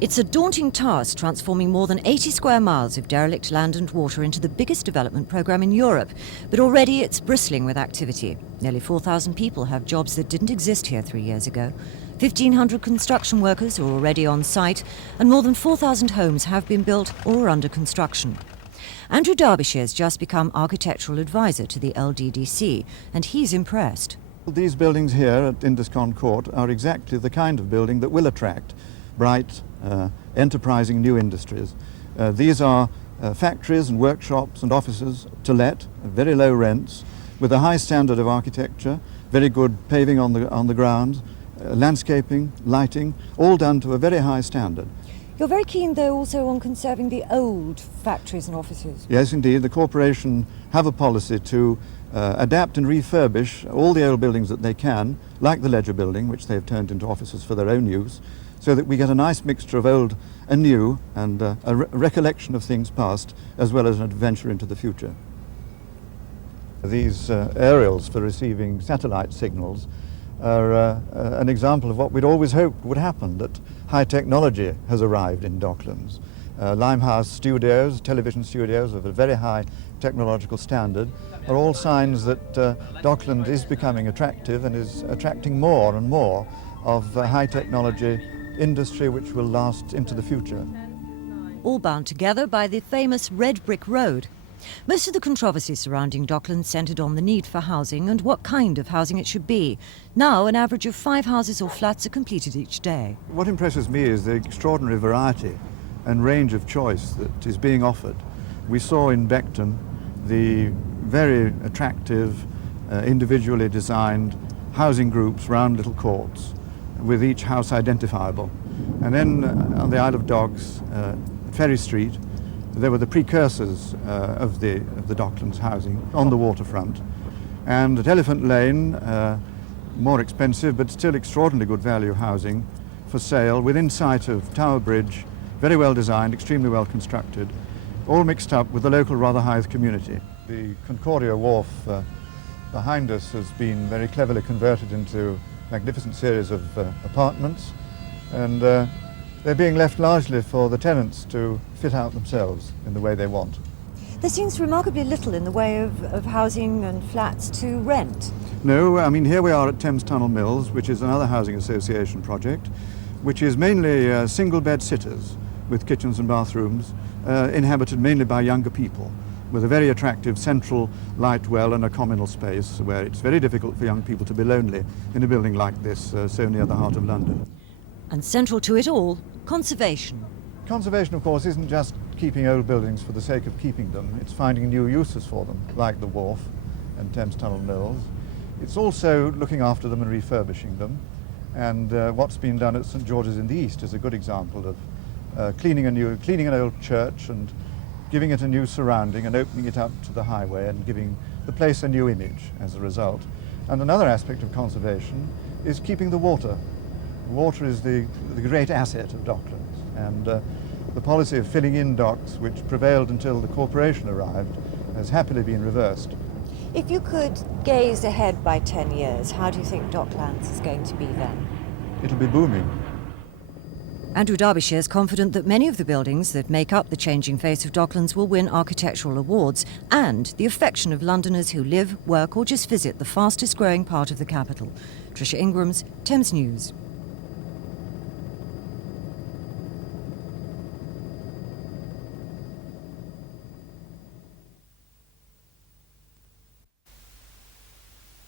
It's a daunting task transforming more than 80 square miles of derelict land and water into the biggest development programme in Europe. But already it's bristling with activity. Nearly 4,000 people have jobs that didn't exist here 3 years ago. 1,500 construction workers are already on site, and more than 4,000 homes have been built or are under construction. Andrew Derbyshire's just become architectural advisor to the LDDC, and he's impressed. These buildings here at Induscon Court are exactly the kind of building that will attract bright, enterprising new industries. These are factories and workshops and offices to let at very low rents, with a high standard of architecture, very good paving on the ground, landscaping, lighting, all done to a very high standard. You're very keen, though, also on conserving the old factories and offices. Yes, indeed. The corporation have a policy to adapt and refurbish all the old buildings that they can, like the Ledger building, which they've turned into offices for their own use, so that we get a nice mixture of old and new, and a recollection of things past, as well as an adventure into the future. These aerials for receiving satellite signals are an example of what we'd always hoped would happen, that high technology has arrived in Docklands. Limehouse studios, television studios of a very high technological standard, are all signs that Docklands is becoming attractive and is attracting more and more of high technology industry which will last into the future. All bound together by the famous red brick road. Most of the controversy surrounding Docklands centred on the need for housing and what kind of housing it should be. Now, an average of 5 houses or flats are completed each day. What impresses me is the extraordinary variety and range of choice that is being offered. We saw in Beckton the very attractive, individually designed housing groups round little courts, with each house identifiable. And then on the Isle of Dogs, Ferry Street, there were the precursors of the Docklands housing on the waterfront. And at Elephant Lane, more expensive but still extraordinarily good value housing for sale within sight of Tower Bridge, very well designed, extremely well constructed, all mixed up with the local Rotherhithe community. The Concordia Wharf behind us has been very cleverly converted into a magnificent series of apartments, and they're being left largely for the tenants to fit out themselves in the way they want. There seems remarkably little in the way of housing and flats to rent. No, I mean, here we are at Thames Tunnel Mills, which is another housing association project, which is mainly single-bed sitters with kitchens and bathrooms, inhabited mainly by younger people, with a very attractive central light well and a communal space where it's very difficult for young people to be lonely in a building like this, so near the heart of London. And central to it all, conservation. Conservation, of course, isn't just keeping old buildings for the sake of keeping them. It's finding new uses for them, like the wharf and Thames Tunnel Mills. It's also looking after them and refurbishing them. And what's been done at St George's in the East is a good example of cleaning an old church and giving it a new surrounding and opening it up to the highway and giving the place a new image as a result. And another aspect of conservation is keeping the water. Water is the great asset of Docklands, and the policy of filling in docks, which prevailed until the corporation arrived, has happily been reversed. If you could gaze ahead by 10 years, how do you think Docklands is going to be then? It'll be booming. Andrew Derbyshire is confident that many of the buildings that make up the changing face of Docklands will win architectural awards and the affection of Londoners who live, work or just visit the fastest growing part of the capital. Tricia Ingram's Thames News.